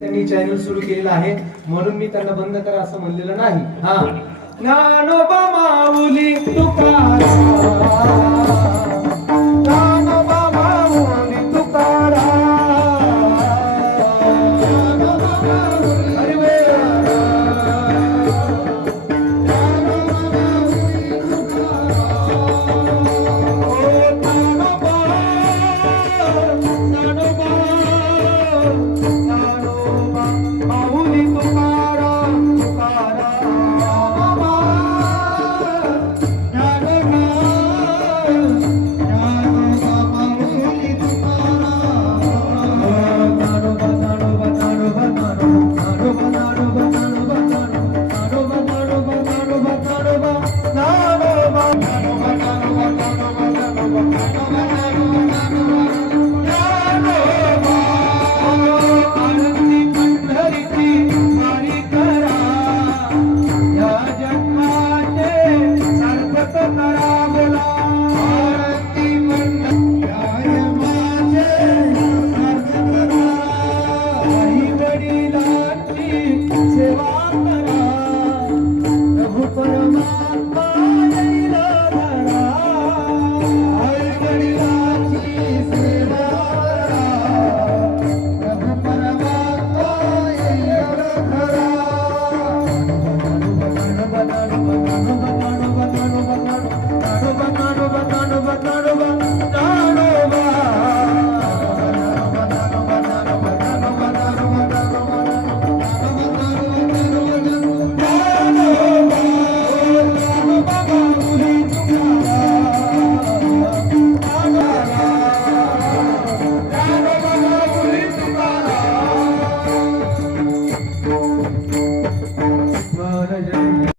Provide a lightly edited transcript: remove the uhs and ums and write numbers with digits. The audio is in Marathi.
त्यांनी चॅनल सुरू केलेला आहे म्हणून मी त्यांना बंद करा असं म्हणलेलं नाही. हा ज्ञानोबा माऊली तुकाराम, ज्ञानोबा माऊली तुकाराम, अरे वे सेवा करा.